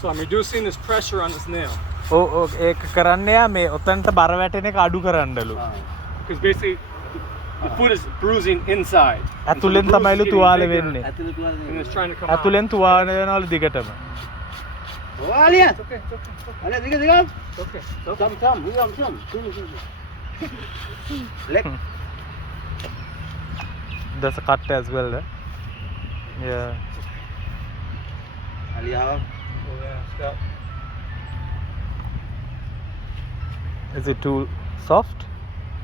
So I'm reducing this pressure on this nail. ඔව් ඒක කරන්න යා මේ ඔතනට බර වැටෙන එක අඩු කරන්නලු. Because basically the foot is bruising inside. ඇතුලෙන් තමයිලු තුවාලේ වෙන්නේ. And it's trying to come out. ඇතුලෙන් තුවාලේ වෙනවලු දිගටම. Alia. It's okay, it's okay, it's okay. Alia, diga. It's okay. It's okay. Come. Leg. There's a cut as well. Yeah. Alia. Oh yeah, Scott. Is it too soft?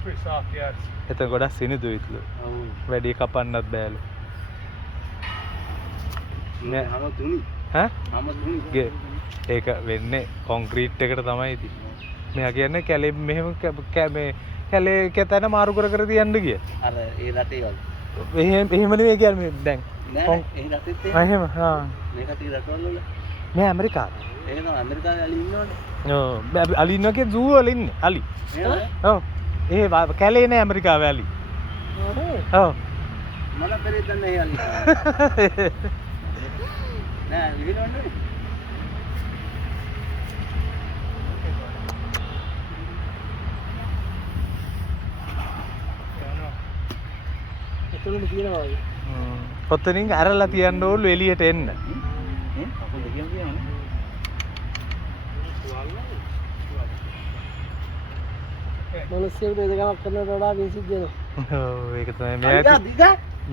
Pretty soft, yes. එතන ගොඩක් සිනිදුයි ඉතලු. වැඩි කපන්නත් බෑලු. Hama tuni. ඈ? Hama tuni. ඒක වෙන්නේ concrete එකට තමයි ඉතින්. මෙයා කියන්නේ කැලේ මෙහෙම මේ කැලේ කැතන මාරු කර කර තියන්න කිය. අර ඒ රටේ වල. එහෙම නෙමෙයි කියන්නේ දැන්. නෑ ඒ රටෙත් එහෙම හා. මේක තියෙන රටවල වල. මේ ඇමරිකාවේ. ඒක තමයි ඇමරිකාවේ අලි ඉන්නවනේ. ඔව් අලි ඉන්නවා කිය සූ වල ඉන්නේ අලි. ඔව්. ඒ කැලේ නෑ ඇමරිකාවේ අලි. ඔව්. මම පෙරේ දන්නේ අලි. නෑ විදිනවන්නේ. ඇතුළේ තියෙනවා වගේ. ඔතනින් අරලා තියන්න ඕලු එළියට එන්න. අපෝ දෙකියම් කියනවනේ. මිනිස්සුන්ට එදගමක් කරනට වඩා විසික් දෙනවා. ඔව් ඒක තමයි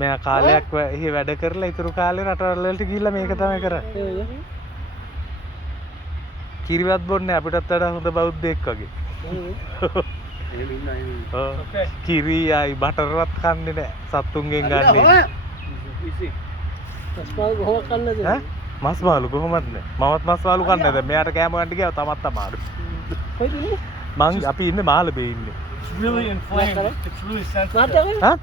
මෙයා කාලයක් එහි වැඩ කරලා ඉතුරු කාලේ රටවල් වලට ගිහිල්ලා මේක තමයි කරන්නේ. කිරිවත් බොන්නේ අපිටත් වඩා හොඳ බෞද්ධයෙක් වගේ. එහෙම ඉන්නවා ඔව්. කිරි ආයි බටර්වත් කන්නේ නැහැ. සත්තුන්ගෙන් ගන්නේ. මස්මාළු කොහොමද කන්නද? ඈ? මස්මාළු කොහොමද නෑ. මමත් මස්මාළු කන්නේ නැහැ. මෙයාට කෑම ගන්න ගියා තමත් අමාරු. කොයිද ඉන්නේ? මං අපි ඉන්නේ මාළඹේ ඉන්නේ. It's really inflamed. It's really sensitive. හා?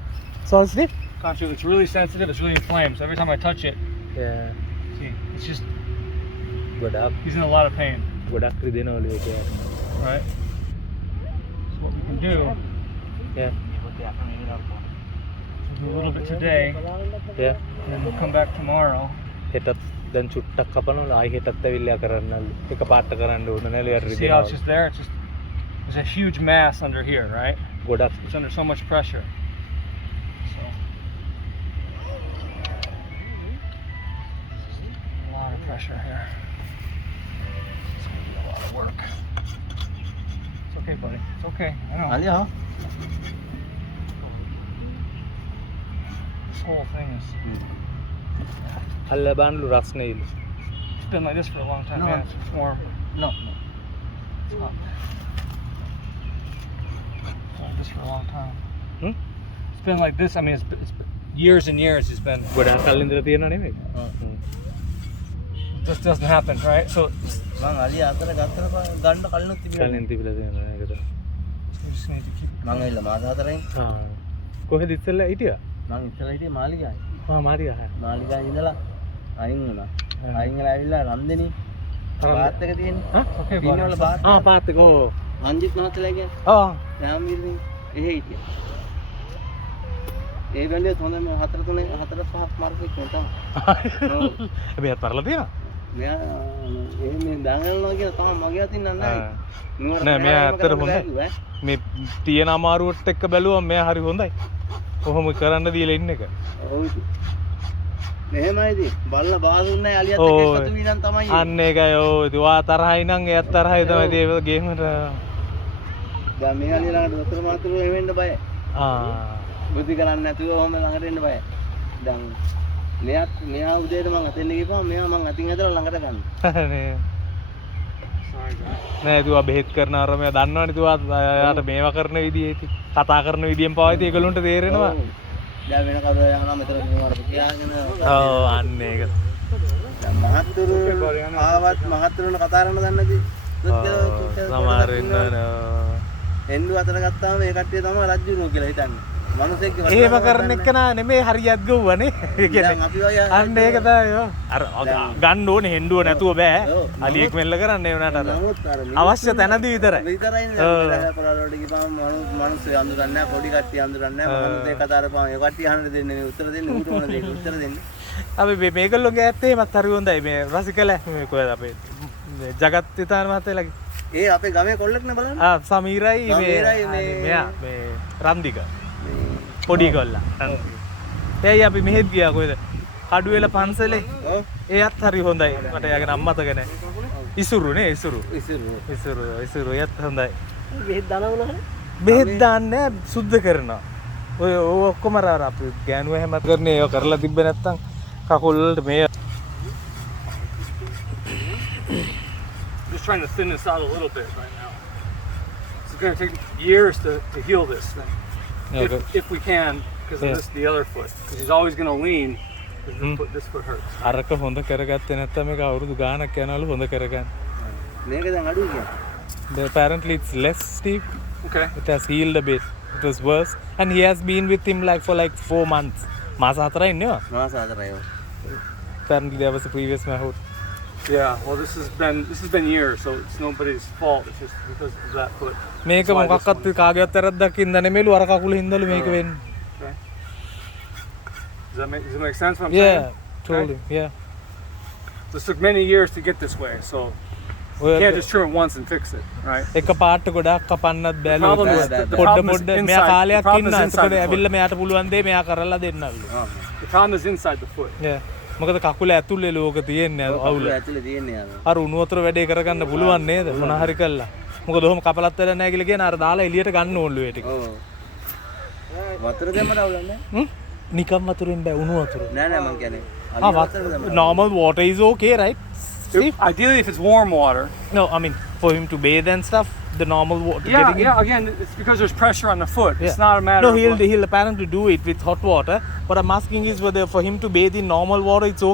සෝස්ලි? Contra, it's really sensitive. It's really inflamed. So every time I touch it, Yeah. see, it's just ගොඩක් he's in a lot of pain. ගොඩක් රිදෙනවලු ඒක. Right. So what we can do Yeah. is do a little bit today, Yeah. and then we'll come back tomorrow. හෙටත් දැන් චුට්ටක් කපනවලු ආයි හෙටත් ඇවිල්ලා කරන්නලු. එක පාට කරන්න ඕන නේද? යාර See how it's රිදෙනවා. just there? It's just there's a huge mass under here, right? ගොඩක් It's under so much pressure. So a lot of pressure here. It's gonna be a lot of work. It's okay, buddy. It's okay. I know. අලියා This whole thing is. අල්ල බාන්නලු රස්නේලු. It's been like this for a long time. No. Yeah, it's warm. no It's hot. It's like this for a long time. It's been like this. I mean, it's been years and years. It's been. ගොඩක් කල් ඉඳලා තියෙනව නෙමෙයි. This doesn't happen, right? So මං අලියා අතර ගත්තට ගන්න කලිනුත් තිබුණා කලින් තිබිලා තියෙනවා ඒක තමයි. we just need to keep. මං ඇවිල්ලා මාස 4න් ආ. කොහෙද ඉස්සෙල්ලා හිටියා? මං ඉස්සෙල්ලා හිටියේ මාලිගාවේ ආ මාරියා. මාලිගාවේ ඉඳලා අයින් වුණා අයින් වෙලා ඇවිල්ලා රන්දෙනි බාත් එක තියෙන්නේ හා? Okay, පින්න buddy. වල බාත් ආ පාත් එක. ඕ. අංජිත් මහත්තයලා කියන්නේ ආ. රාම්වීරනේ එහෙ හිටියා ඒ බැලුවේ හොඳම 4-5 මාර්කයක් නේ තමයි මෙයාත් පරලා තියෙනවා. මෙයා එහෙම දාගන්නවා කියලා තමයි මගේ අතින් නෑ නෑ මෙයා ඇත්තට හොඳයි. මේ තියෙන අමාරුවට එක්ක බැලුවම මෙයා හරි හොඳයි. කොහොම කරන්න දීලා ඉන්න එක. ඔව් මෙහෙමයිදී බල්ලා බාදුන්නේ අලියත් එක්ක එකතු වීනම් තමයි අන්න ඒකයි. ඔව් ඉතින් වා තරහයි නම් එයත් තරහයි තමයි ඒ ගේමට. දැන් මේ අලිය ළඟට දොස්තර මාතුරු එවෙන්න බයයි ආ. බුද්ධි කරන්නේ නැතුව ඔහම ළඟට එන්න බයයි දැන් මෙයා උදේට මං අතෙන් ගිහපුවම මෙයා මං අතින් ඇදලා ළඟට ගන්න නේ. නෑ දුවා බෙහෙත් කරන අර මෙයා දන්නවනේ දුවා යාට මේවා කරන විදිය ඉතින් කතා කරන විදියෙන් පවා ඉතින් ඒගොල්ලන්ට තේරෙනවා. දැන් වෙන කවුරු යනවා මෙතන මේවට කියාගෙන ඔව් අන්න ඒක. දැන් මහත්තුරු ආවත් මහත්තුරුන කතා කරන්න දන්නේ නැති සමහර ඉන්නවනේ. එන්ඩු අතර ගත්තාම ඒ කට්ටිය තමයි රජ්ජුරුව කියලා හිතන්නේ. මනුස්සෙක්ගේ එහෙම කරන එක නෙමෙයි හරියට ගව්වනේ. ඒ කියන්නේ අපි වගේ අන්න ඒක තමයි. අර ගන්න ඕනේ හෙන්ඩුව නැතුව බෑ. අලියෙක් මෙල්ල කරන්න ඒ වුණාට අර නමුත් අර අවශ්‍ය තැනදී විතරයි. විතරයිනේ දැන් පොළොවට ගිහපම මනුස්සය අඳුරන්නේ නැහැ පොඩි කට්ටිය අඳුරන්නේ නැහැ. මනුස්සයෙක් කතා කරපුවම ඒ කට්ටිය අහන්න දෙන්නේ නෙමෙයි උත්තර දෙන්නේ ඌට ඕන දෙයක් උත්තර දෙන්නේ. අපි මේගොල්ලෝගේ ඇත්තේමත් හරි හොඳයි මේ රසිකල මේ කොහෙද අපේ ජගත් විතාන මහත්තයාගේ ඒ අපේ ගමේ කොල්ලෙක් නේ බලන්න. සමීරයි සමීරයි මේ මෙයා මේ රන්දික පොඩි කොල්ලා එයි අපි මෙහෙත් ගියා කොහෙද කඩුවෙල පන්සලේ ඔව් එයත් හරි හොඳයි මට එයාගේ නම මතක නැහැ ඉසුරු නේ ඉසුරු එයත් හොඳයි බෙහෙත් දානවා නේද? බෙහෙත් දාන්නේ සුද්ධ කරනවා ඔය ඔක්කොම අර අපි ගෑනුව හැමත් කරන්නේ ඒව කරලා තිබ්බේ නැත්තම් කකුල් වලට මේ Just trying to thin this out a little bit right now. It's going to take years to heal this thing. If we can, because of this, the other foot. Because he's always going to lean, because this foot hurts. අරක හොඳ කරගත්තේ නැත්තම් මේක අවුරුදු ගාණක් යනවලු හොඳ කරගන්න. මේක දැන් අඩුයි කියන්නේ. Apparently it's less steep. Okay. It has healed a bit. It was worse. And he has been with him like for like 4 months. මාස 4යි ඉන්නවා. මාස 4යි ඔව්. Apparently there was a previous mahout. Yeah, well, this has been years, so it's nobody's fault. It's just because of that foot. මේක That's why this මොකක්වත් කාගේවත් වැරද්දක් ඉඳ නෙමෙලු අර කකුල හින්දලු මේක වෙන්නේ. Okay. Does it make sense what I'm Yeah, saying? totally. Yeah. This took many years to get this way, so you can't just turn it once and fix it, right? එක පාට ගොඩක් කපන්නත් බැලු. problem is- the problem is පොඩ්ඩ මෙයා inside- the කාලයක් problem is ඉන්නවා. inside එතකොට the ඇවිල්ලා මෙයාට පුළුවන් දේ මෙයා කරලා දෙන්නලු. ආ. The problem is inside the foot. Yeah. මොකද කකුල ඇතුලේ ලෝක තියෙන්නේ අවුල. ඇතුලේ තියෙන්නේ යාර. අර උණු වතුර වැඩේ කරගන්න පුළුවන් නේද? මොන හරි කළා. මොකද ඔහොම කපලත් වැඩ නැහැ කියලා කියන අර දාලා එළියට ගන්න ඕනලු ඒ ටික. ඔව්. වතුර දෙන්න දවුලන්නේ. නිකම් වතුරෙන් බෑ උණු වතුර. නෑ නෑ මං කියන්නේ. Normal water is okay, right? Steve? Ideally, if it's warm water. No, I mean for him to bathe and stuff, the normal water. Yeah, yeah. Again, it's because there's pressure on the foot. It's not a matter. No, of he'll apparently do it with hot water. What I'm asking is whether for him to bathe in normal water, it's okay.